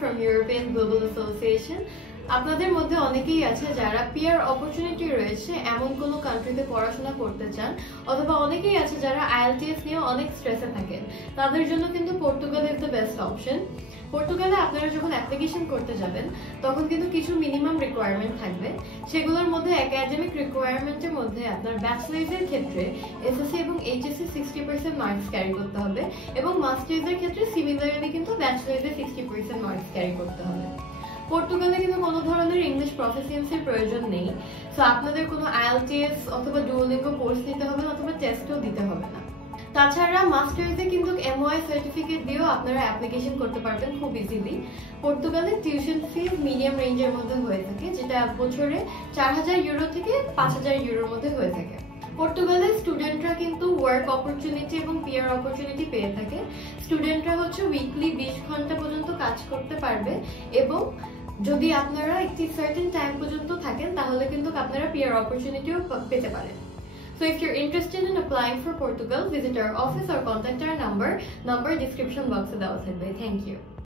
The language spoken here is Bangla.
from European Global Association. আপনাদের মধ্যে অনেকেই আছে যারা পিয়ার অপরচুনিটি রয়েছে এমন কোনো কান্ট্রিতে পড়াশোনা করতে চান, অথবা অনেকেই আছে যারা IELTS নিয়ে অনেক স্ট্রেসে থাকেন। তাদের জন্য কিন্তু Portugal is the best option. পর্তুগালে আপনারা যখন অ্যাপ্লিকেশন করতে যাবেন তখন কিন্তু কিছু মিনিমাম রিকোয়ারমেন্ট থাকবে। সেগুলোর মধ্যে একাডেমিক রিকোয়ারমেন্টের মধ্যে আপনার ব্যাচেলার্সের ক্ষেত্রে SSC এবং HSC 60% মার্কস ক্যারি করতে হবে, এবং মাস্টার্সের ক্ষেত্রে সিমিলারলি কিন্তু ব্যাচেলার্সে 60% মার্কস ক্যারি করতে হবে। পর্তুগালে কিন্তু কোনো ধরনের ইংলিশ প্রফিসিয়েন্সির প্রয়োজন নেই, সো আপনাদের কোনো IELTS অথবা ডুওলিঙ্গো কোর্স নিতে হবে না, অথবা টেস্টও দিতে হবে না। তাছাড়া মাস্টার্সে কিন্তু MOI সার্টিফিকেট দিয়েও আপনারা অ্যাপ্লিকেশন করতে পারবেন খুব ইজিলি। পর্তুগালে টিউশন ফিস মিডিয়াম রেঞ্জের মধ্যে হয়ে থাকে, যেটা বছরে 4000 ইউরো থেকে 5000 ইউরোর মধ্যে হয়ে থাকে। পর্তুগালের স্টুডেন্টরা কিন্তু ওয়ার্ক অপরচুনিটি এবং পিয়ার অপরচুনিটি পেয়ে থাকে। স্টুডেন্টরা হচ্ছে উইকলি 20 ঘন্টা পর্যন্ত কাজ করতে পারবে, এবং যদি আপনারা একটি সার্টেন টাইম পর্যন্ত থাকেন তাহলে কিন্তু আপনারা পিয়ার অপরচুনিটিও পেতে পারেন। So if you're interested in applying for Portugal, visit our office or contact our number description box. Thank you.